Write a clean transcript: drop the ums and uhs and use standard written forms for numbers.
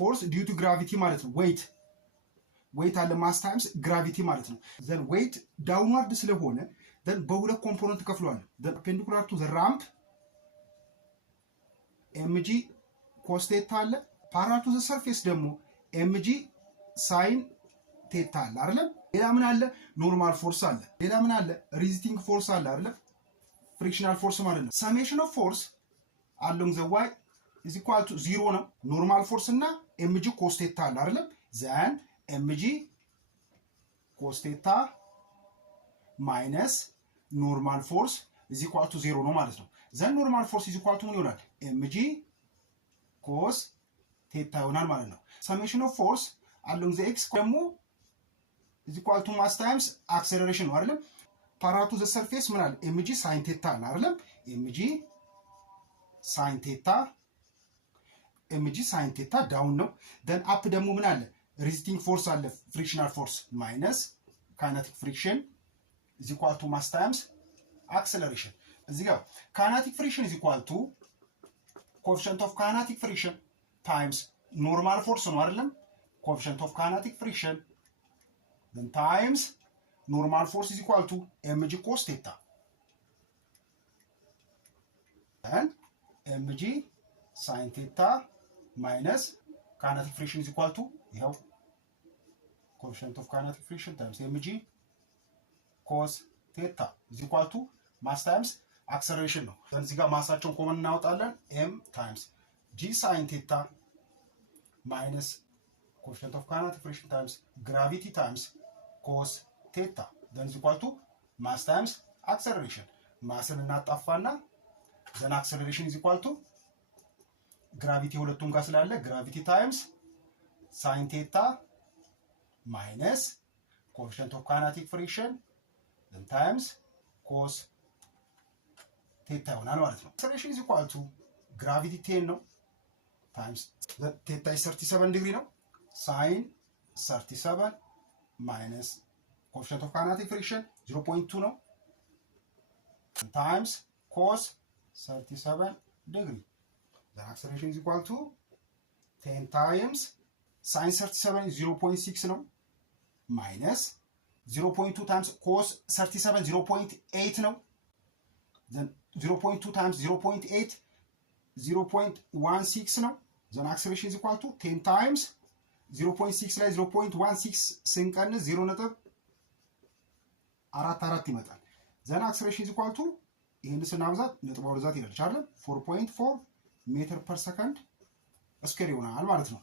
ፎርስ ዲዩ ቱ ግራቪቲ ማለት ነው። ዌይት አለ ማስ ታይምስ ግራቪቲ ማለት ነው። ዘን ዌይት ዳውንዋርድ ስለሆነ ዘን በሁለት ኮምፖነንት ከፍሏል። ዘን ፐርፔንዲኩላር ቱ ዘ ራምፕ ኤምጂ ኮስ ቴታ አለ፣ ፓራላል ቱ ዘ ሰርፌስ ደግሞ ኤምጂ ሳይን ቴታ አለ አይደለም። ሌላ ምን አለ? ኖርማል ፎርስ አለ። ሌላ ምን አለ? ሬዚስቲንግ ፎርስ አለ አይደለም። ፍሪክሽናል ፎርስ ማለት ነው። ሰሜሽን ኦፍ ፎርስ አሎንግ ዘ ዋይ ኢዝ ኢኳል ቱ 0 ነው። ኖርማል ፎርስ እና ኤምጂ ኮስ ቴታ አለ አይደለም። ዘን ኤምጂ ኮስ ቴታ ማይነስ ኖርማል ፎርስ ኢዝ ኢኳል ቱ 0 ነው ማለት ነው። ዘን ኖርማል ፎርስ ኢዝ ኢኳል ቱ ምን ይሆናል? ኤምጂ ኮስ ቴታ ይሆናል ማለት ነው። ሰሜሽን ኦፍ ፎርስ አሎንግ ዘ ኤክስ ደግሞ ኢዝ ኢኳል ቱ ማስ ታይምስ አክሰለሬሽን ነው አይደለም። ፓራላል ቱ ዘ ሰርፌስ ምን አለ? ኤምጂ ሳይን ቴታ አለ አይደለም። ኤምጂ ሳይን ቴታ ዳውን ነው። ደን አፕ ደግሞ ምን አለ? ሬዚስቲንግ ፎርስ አለ፣ ፍሪክሽናል ፎርስ ማይነስ ካይነቲክ ፍሪክሽን ኢዝ ኢኳል ቱ ማስ ታይምስ አክሰለሬሽን። እዚህ ጋር ካይነቲክ ፍሪክሽን ኢዝ ኢኳል ቱ ኮኤፊሽንት ኦፍ ካይነቲክ ፍሪክሽን ታይምስ ኖርማል ፎርስ ነው አይደለም። ኮኤፊሽንት ኦፍ ካይነቲክ ፍሪክሽን then times normal force is equal to mg cos theta and mg sin theta minus kinetic friction is equal to ይኸው coefficient of kinetic friction times mg cos theta is equal to mass times acceleration ነው። እዚህ ጋር ማሳቸውን ኮመን እናወጣለን። m times g sin theta minus coefficient of kinetic friction times gravity times cos theta then is equal to mass times acceleration. ማስን እናጣፋና then acceleration is equal to gravity ሁለቱም ጋር ስላለ gravity times sin theta minus coefficient of kinetic friction then times cos theta ይሆናል ማለት ነው። acceleration is equal to gravity 10 ነው times theta is 37 degree ነው sin 37 minus coefficient of kinetic friction 0.2 ነው times cos 37 degree. The acceleration is equal to 10 times sin 37 is 0.6 ነው minus 0.2 times cos 37 0.8 ነው. Then 0.2 times 0.8 0.16 ነው. Then acceleration is equal to 10 times 0.6 ላይ 0.16 ስንቀንስ 0.44 ይመጣል። ዘን አክሰለሬሽን ኢዝ ኢኳል ቱ ይሄን ስናብዛት ነጥብ አውርዛት ይላል አይደል 4.4 ሜትር ፐር ሰከንድ ስኩዌር ይሆናል ማለት ነው።